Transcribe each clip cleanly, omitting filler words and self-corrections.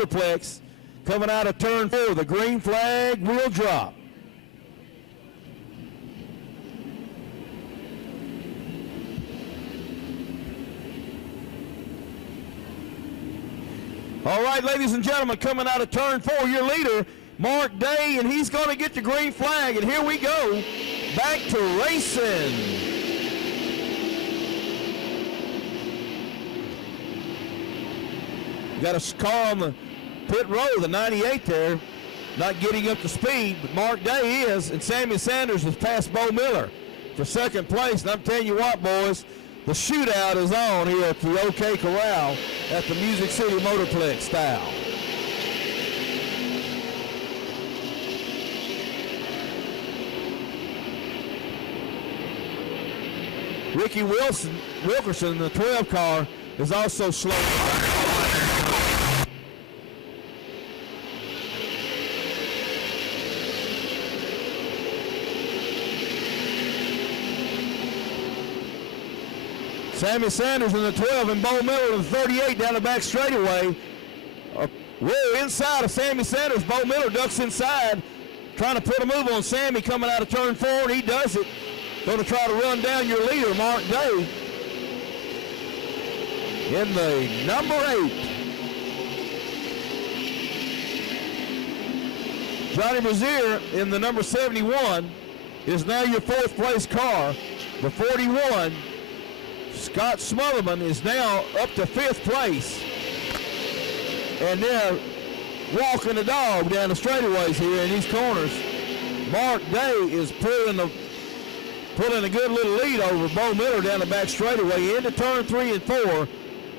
Motorplex. Coming out of turn 4, the green flag will drop. All right, ladies and gentlemen, coming out of turn 4, your leader, Mark Day, and he's going to get the green flag, and here we go, back to racing. Got a car on the pit row, the 98 there, not getting up to speed, but Mark Day is, and Sammy Sanders has passed Bo Miller for second place. And I'm telling you what, boys, the shootout is on here at the OK Corral at the Music City Motorplex style. Ricky Wilkerson in the 12 car is also slow. Sammy Sanders in the 12 and Bo Miller in the 38 down the back straightaway. We're inside of Sammy Sanders. Bo Miller ducks inside, trying to put a move on Sammy coming out of turn 4, and he does it. Going to try to run down your leader, Mark Day, in the number 8. Johnny Brazier in the number 71 is now your 4th place car. The 41, Scott Smotherman, is now up to 5th place. And they're walking the dog down the straightaways here in these corners. Mark Day is pulling a good little lead over Bo Miller down the back straightaway into turn 3 and 4.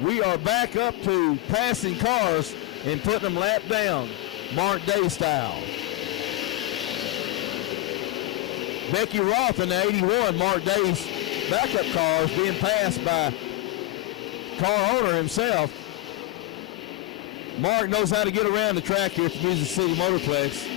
We are back up to passing cars and putting them lap down, Mark Day style. Becky Roth in the 81, Mark Day's backup car, is being passed by car owner himself. Mark knows how to get around the track here at the Music City Motorplex.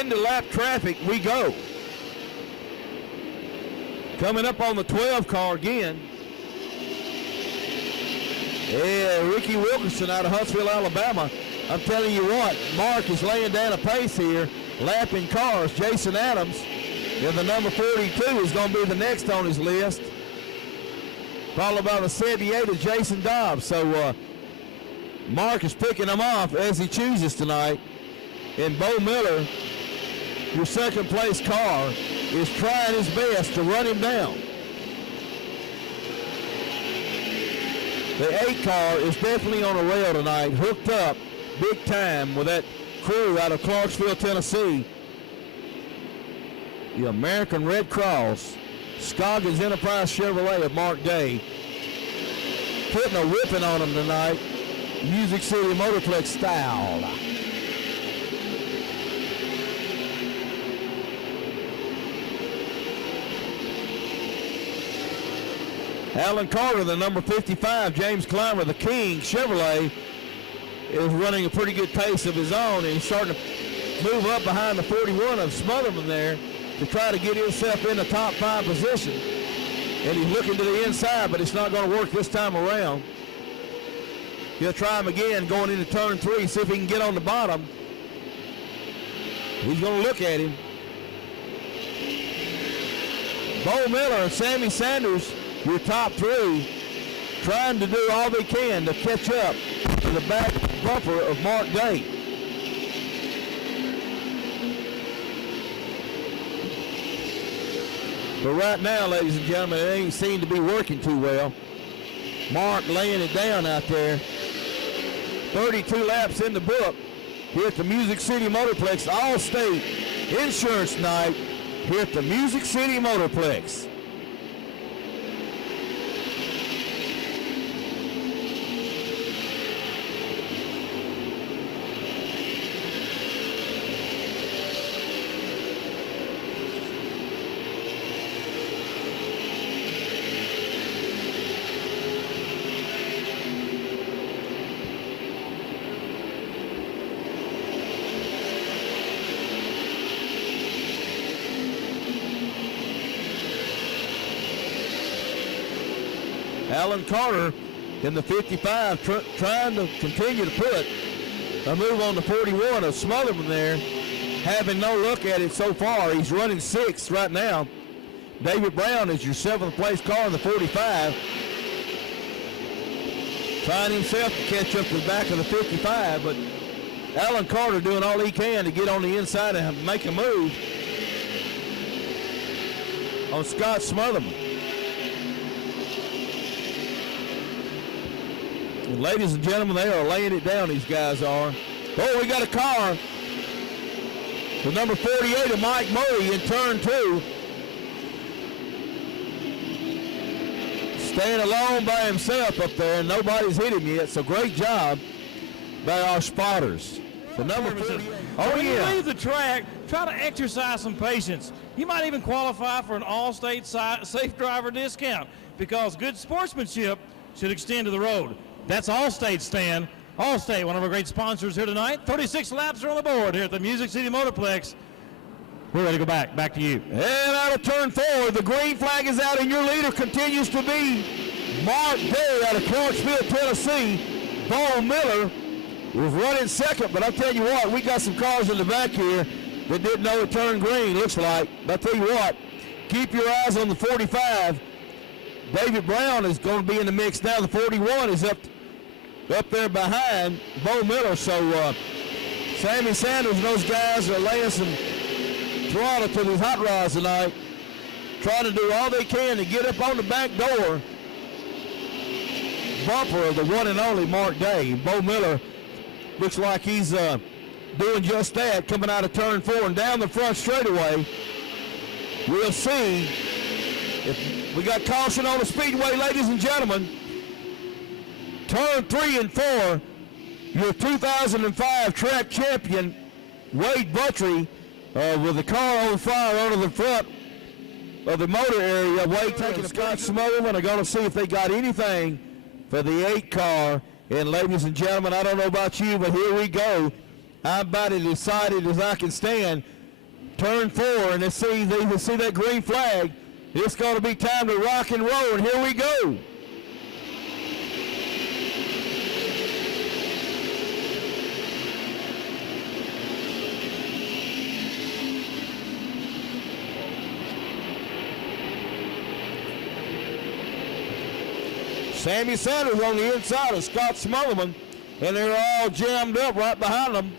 Into lap traffic we go. Coming up on the 12 car again. Yeah, Ricky Wilkerson out of Huntsville, Alabama. I'm telling you what, Mark is laying down a pace here, lapping cars. Jason Adams in the number 42 is going to be the next on his list. Followed by the 78 of Jason Dobbs. So Mark is picking them off as he chooses tonight. And Bo Miller, your second place car, is trying his best to run him down. The 8 car is definitely on a rail tonight, hooked up big time with that crew out of Clarksville, Tennessee. The American Red Cross, Scoggins Enterprise Chevrolet of Mark Day, putting a whipping on them tonight, Music City Motorplex style. Alan Carter, the number 55, James Clymer, the King Chevrolet, is running a pretty good pace of his own, and he's starting to move up behind the 41 of Smotherman there to try to get himself in the top 5 position. And he's looking to the inside, but it's not going to work this time around. He'll try him again going into turn 3, see if he can get on the bottom. He's going to look at him. Bo Miller and Sammy Sanders, your top 3, trying to do all they can to catch up to the back bumper of Mark Day. But right now, ladies and gentlemen, it ain't seemed to be working too well. Mark laying it down out there. 32 laps in the book here at the Music City Motorplex All-State Insurance Night here at the Music City Motorplex. Alan Carter in the 55 trying to continue to put a move on the 41 of Smotherman there, having no look at it so far. He's running 6th right now. David Brown is your 7th place car in the 45. Trying himself to catch up to the back of the 55, but Alan Carter doing all he can to get on the inside and make a move on Scott Smotherman. And ladies and gentlemen, they are laying it down, these guys are. Oh, we got a car with number 48 of Mike Murray in turn 2. Staying alone by himself up there, and nobody's hit him yet, so great job by our spotters. The number 48. Oh, when yeah. you leave the track, try to exercise some patience. You might even qualify for an all-state safe driver discount because good sportsmanship should extend to the road. That's Allstate, Stan. Allstate, one of our great sponsors here tonight. 36 laps are on the board here at the Music City Motorplex. We're ready to go back. Back to you. And out of turn 4, the green flag is out, and your leader continues to be Mark Day out of Clarksville, Tennessee. Bo Miller was running 2nd, but I'll tell you what, we got some cars in the back here that didn't know it turned green, looks like. But I'll tell you what, keep your eyes on the 45. David Brown is going to be in the mix now. The 41 is up there behind Bo Miller. So Sammy Sanders and those guys are laying some throttle to these hot rods tonight, trying to do all they can to get up on the back door bumper of the one and only Mark Day. Bo Miller looks like he's doing just that, coming out of turn 4 and down the front straightaway. We'll see if we got caution on the speedway, ladies and gentlemen. Turn 3 and 4, your 2005 track champion, Wade Buttry, with the car on fire under the front of the motor area. Wade taking Scott Smotherman. Are going to see if they got anything for the 8 car. And ladies and gentlemen, I don't know about you, but here we go. I'm about as excited as I can stand. Turn 4, and they see that green flag. It's going to be time to rock and roll, and here we go. Sammy Sanders on the inside of Scott Smotherman, and they're all jammed up right behind them.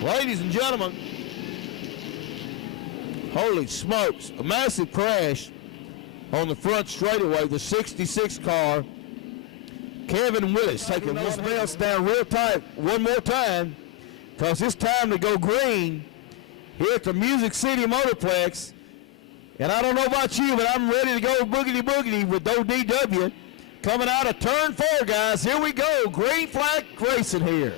Ladies and gentlemen, holy smokes, a massive crash on the front straightaway, the 66 car. Kevin Willis taking those belts down real tight one more time, because it's time to go green here at the Music City Motorplex. And I don't know about you, but I'm ready to go boogity boogity with ODW. Coming out of turn 4, guys. Here we go. Green flag racing here.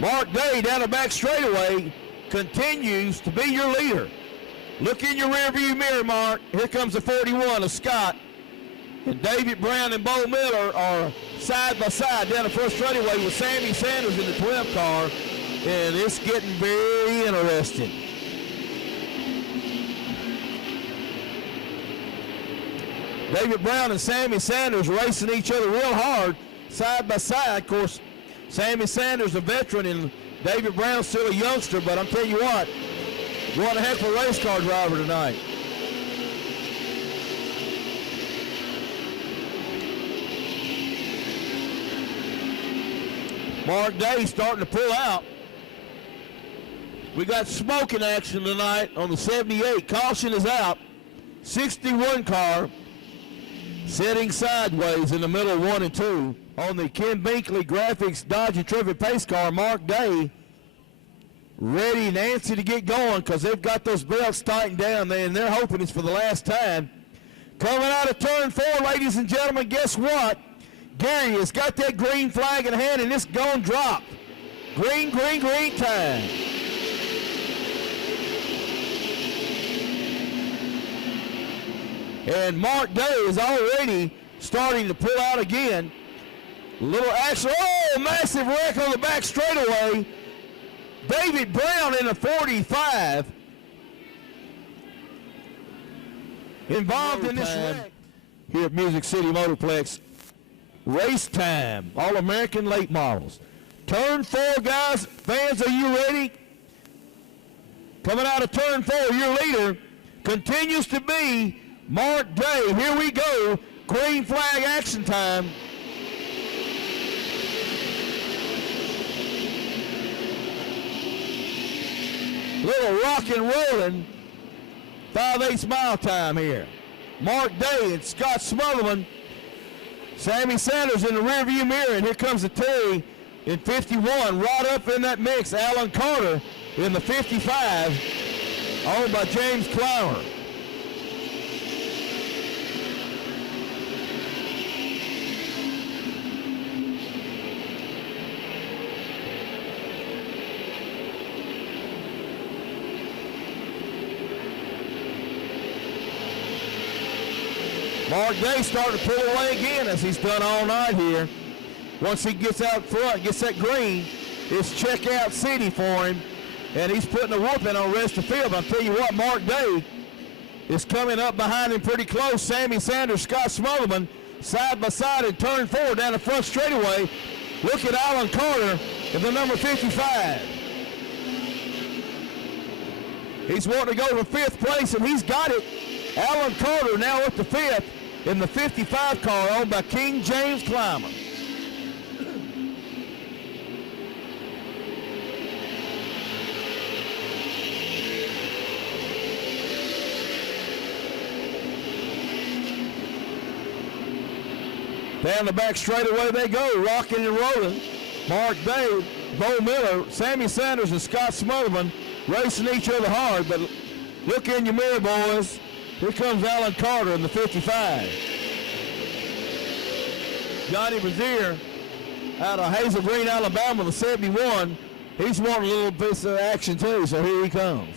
Mark Day down the back straightaway continues to be your leader. Look in your rearview mirror, Mark. Here comes the 41 of Scott. And David Brown and Bo Miller are side by side down the first straightaway with Sammy Sanders in the 12 car. And it's getting very interesting. David Brown and Sammy Sanders racing each other real hard, side by side. Of course, Sammy Sanders a veteran and David Brown still a youngster, but I'm telling you what a heck of a race car driver tonight. Mark Day starting to pull out. We got smoking action tonight on the 78. Caution is out. 61 car setting sideways in the middle of 1 and 2. On the Ken Binkley Graphics Dodge and Trivia pace car, Mark Day ready and antsy to get going because they've got those belts tightened down there, and they're hoping it's for the last time. Coming out of turn 4, ladies and gentlemen, guess what? Gary has got that green flag in hand, and it's going to drop. Green, green, green time. And Mark Day is already starting to pull out again. Little action. Oh, massive wreck on the back straightaway. David Brown in the 45. Involved in this wreck here at Music City Motorplex. Race time. All-American late models. Turn 4, guys. Fans, are you ready? Coming out of turn 4, your leader continues to be Mark Day. Here we go. Green flag action time. Little rock and rolling 5/8 mile time here. Mark Day and Scott Smotherman. Sammy Sanders in the rearview mirror, and here comes the Terry in 51. Right up in that mix, Alan Carter in the 55, owned by James Clower. Mark Day starting to pull away again as he's done all night here. Once he gets out front, gets that green, it's checkout city for him, and he's putting a whooping on the rest of the field. But I'll tell you what, Mark Day is coming up behind him pretty close. Sammy Sanders, Scott Smotherman, side by side in turn 4 down the front straightaway. Look at Alan Carter in the number 55. He's wanting to go to 5th place, and he's got it. Alan Carter now up to 5th in the 55 car owned by King James Clymer. Down the back straightaway they go, rocking and rolling. Mark Day, Bo Miller, Sammy Sanders, and Scott Smotherman racing each other hard, but look in your mirror, boys. Here comes Alan Carter in the 55. Johnny Brazier out of Hazel Green, Alabama, the 71. He's wanting a little bit of action too, so here he comes.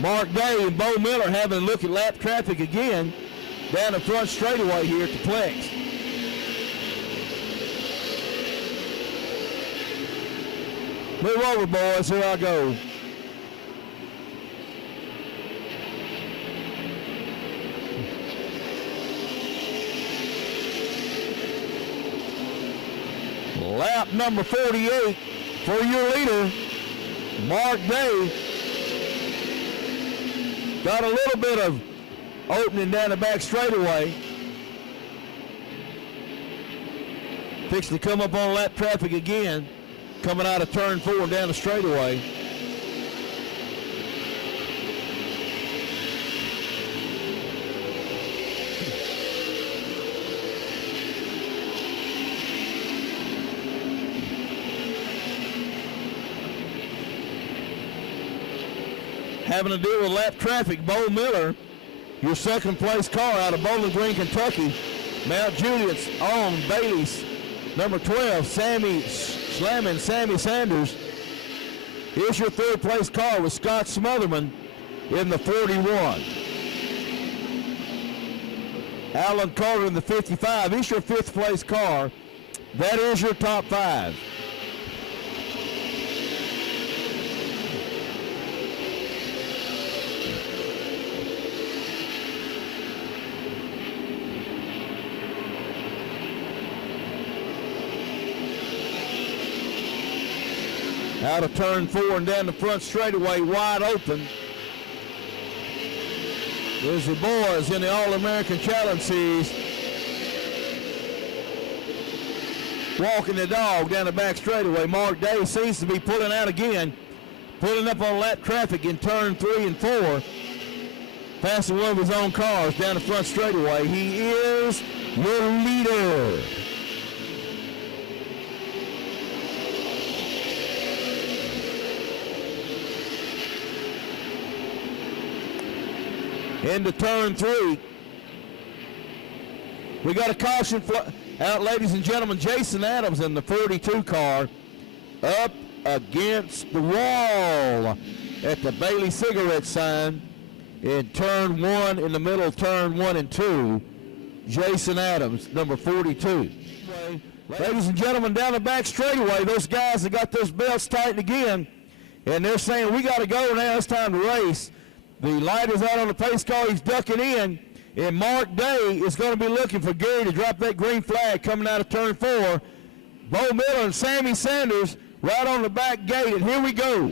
Mark Day and Bo Miller having a look at lap traffic again down the front straightaway here at the Plex. Move over, boys. Here I go. Lap number 48 for your leader, Mark Day. Got a little bit of opening down the back straightaway. Fixing to come up on lap traffic again, coming out of turn 4 and down the straightaway. Having to deal with lap traffic, Bo Miller, your 2nd place car out of Bowling Green, Kentucky. Mount Juliet's own Bailey's number 12, Sammy Sanders. Here's your 3rd place car with Scott Smotherman in the 41. Alan Carter in the 55. Here's your 5th place car. That is your top 5. Out of turn 4 and down the front straightaway, wide open. There's the boys in the All-American Challenge Series. Walking the dog down the back straightaway. Mark Day seems to be pulling out again. Pulling up on lap traffic in turn 3 and 4. Passing one of his own cars down the front straightaway. He is your leader. Into turn 3. We got a caution out, ladies and gentlemen. Jason Adams in the 42 car up against the wall at the Bailey cigarette sign in turn 1, in the middle of turn 1 and 2, Jason Adams, number 42. Ladies and gentlemen, down the back straightaway, those guys that got those belts tightened again, and they're saying, we got to go now, it's time to race. The light is out on the pace car, he's ducking in, and Mark Day is going to be looking for Gary to drop that green flag coming out of turn 4. Bo Miller and Sammy Sanders right on the back gate, and here we go.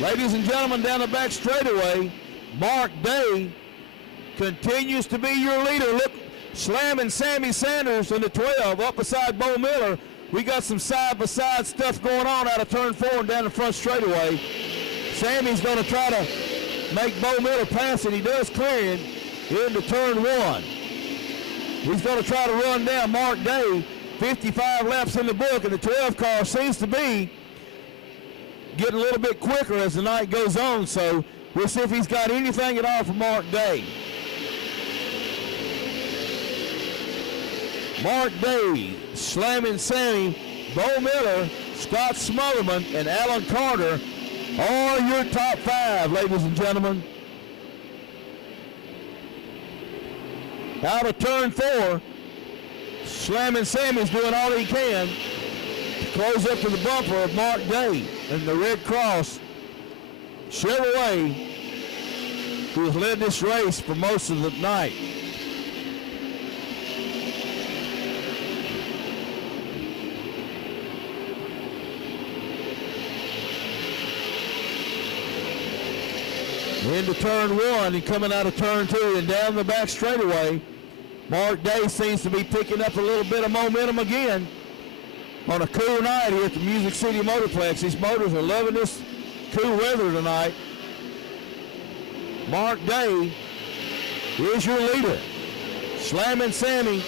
Ladies and gentlemen, down the back straightaway, Mark Day continues to be your leader. Look, slamming Sammy Sanders in the 12 up beside Bo Miller. We got some side-by-side stuff going on out of turn 4 and down the front straightaway. Sammy's going to try to make Bo Miller pass it. He does clear him into turn 1. He's going to try to run down Mark Day. 55 laps in the book, and the 12 car seems to be getting a little bit quicker as the night goes on, so we'll see if he's got anything at all for Mark Day. Mark Day slamming Sammy, Bo Miller, Scott Smotherman, and Alan Carter are your top 5, ladies and gentlemen. Out of turn 4, slamming Sammy's doing all he can to close up to the bumper of Mark Day and the Red Cross Chevrolet, who has led this race for most of the night. Into turn 1 and coming out of turn 2 and down the back straightaway, Mark Day seems to be picking up a little bit of momentum again. On a cool night here at the Music City Motorplex. These motors are loving this cool weather tonight. Mark Day is your leader. Slamming Sammy,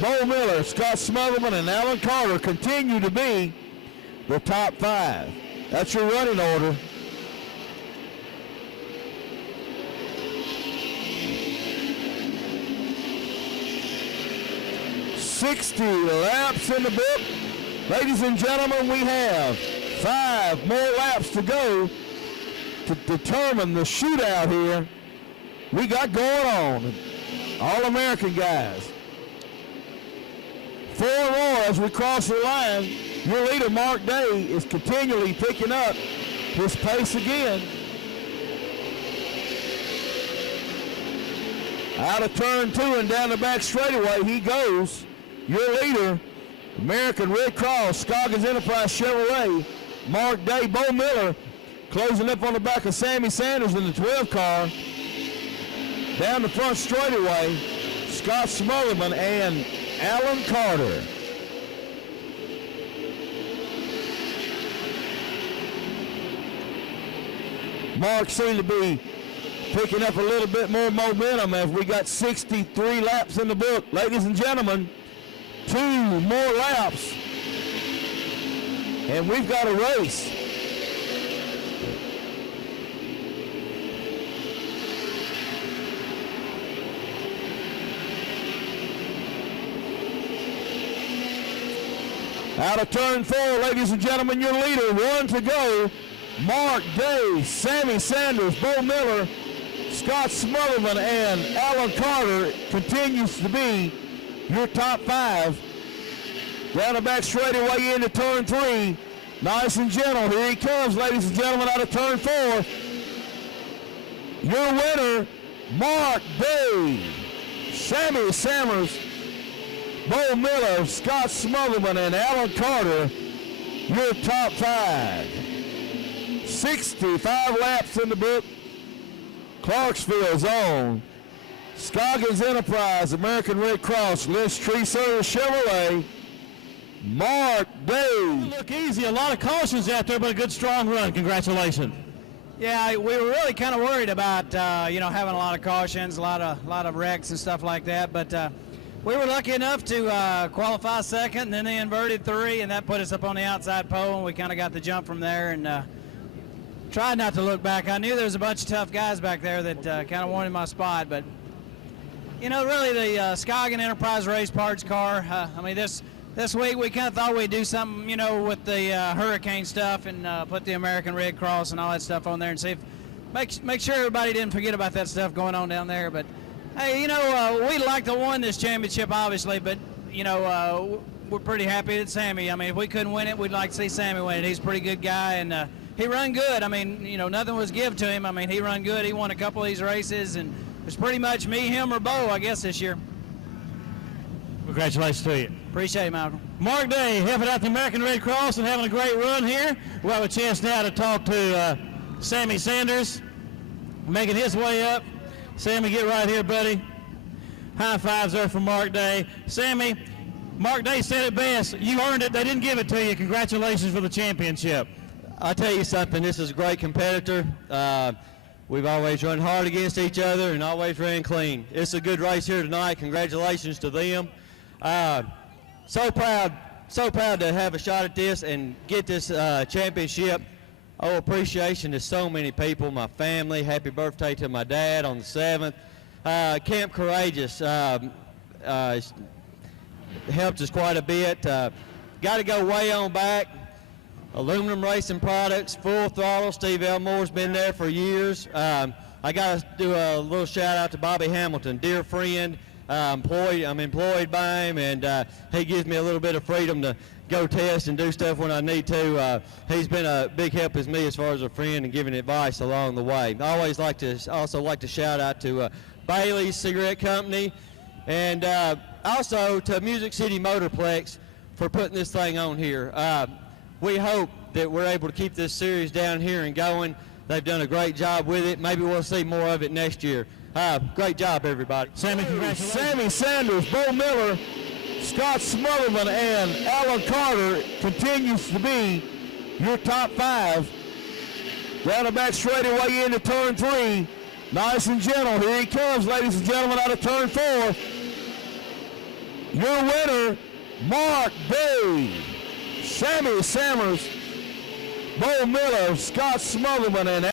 Bo Miller, Scott Smotherman, and Alan Carter continue to be the top 5. That's your running order. $60 laps in the book. Ladies and gentlemen, we have 5 more laps to go to determine the shootout here we got going on. All-American guys. 4 more as we cross the line. Your leader, Mark Day, is continually picking up his pace again. Out of turn 2 and down the back straightaway he goes. Your leader, American Red Cross, Scoggins Enterprise Chevrolet, Mark Day, Bo Miller, closing up on the back of Sammy Sanders in the 12 car. Down the front straightaway, Scott Smotherman and Alan Carter. Mark seemed to be picking up a little bit more momentum as we got 63 laps in the book. Ladies and gentlemen, 2 more laps, and we've got a race. Out of turn 4, ladies and gentlemen, your leader, 1 to go. Mark Day, Sammy Sanders, Bo Miller, Scott Smotherman, and Alan Carter continues to be your top 5. Down the back straightaway into turn 3. Nice and gentle. Here he comes, ladies and gentlemen, out of turn 4. Your winner, Mark Day, Sammy Sanders, Bo Miller, Scott Smotherman, and Alan Carter, your top 5. 65 laps in the book. Clarksville's own Scoggins Enterprise, American Red Cross, Lynch Tree Service Chevrolet, Mark Day. Look easy, a lot of cautions out there, but a good strong run. Congratulations. Yeah, we were really kind of worried about having a lot of cautions, a lot of wrecks and stuff like that. But we were lucky enough to qualify second, and then they inverted 3, and that put us up on the outside pole, and we kind of got the jump from there. And tried not to look back. I knew there was a bunch of tough guys back there that kind of wanted my spot, but really the Scoggin Enterprise Race Parts car. This week we kind of thought we'd do something, with the hurricane stuff and put the American Red Cross and all that stuff on there and see if make sure everybody didn't forget about that stuff going on down there. But hey, we'd like to win this championship, obviously, but we're pretty happy that Sammy. If we couldn't win it, we'd like to see Sammy win it. He's a pretty good guy, and he run good. Nothing was give to him. He run good. He won a couple of these races, and it's pretty much me, him, or Bo, I guess, this year. Congratulations to you. Appreciate it, Malcolm. Mark Day helping out the American Red Cross and having a great run here. We'll have a chance now to talk to Sammy Sanders, making his way up. Sammy, get right here, buddy. High fives there from Mark Day. Sammy, Mark Day said it best. You earned it. They didn't give it to you. Congratulations for the championship. I'll tell you something. This is a great competitor. We've always run hard against each other and always ran clean. It's a good race here tonight. Congratulations to them. So proud to have a shot at this and get this championship. Oh, appreciation to so many people, my family. Happy birthday to my dad on the 7th. Camp Courageous helped us quite a bit. Got to go way on back. Aluminum Racing Products, Full Throttle. Steve Elmore's been there for years. I got to do a little shout out to Bobby Hamilton, dear friend. I'm employed by him, and he gives me a little bit of freedom to go test and do stuff when I need to. He's been a big help with me as far as a friend and giving advice along the way. I always like to shout out to Bailey's Cigarette Company, and also to Music City Motorplex for putting this thing on here. We hope that we're able to keep this series down here and going. They've done a great job with it. Maybe we'll see more of it next year. Great job, everybody. Sammy, congratulations. Sammy Sanders, Bo Miller, Scott Smotherman, and Alan Carter continues to be your top 5. Down the back straightaway into turn 3. Nice and gentle. Here he comes, ladies and gentlemen, out of turn 4. Your winner, Mark Day. Sammy Sanders, Bo Miller, Scott Smotherman, and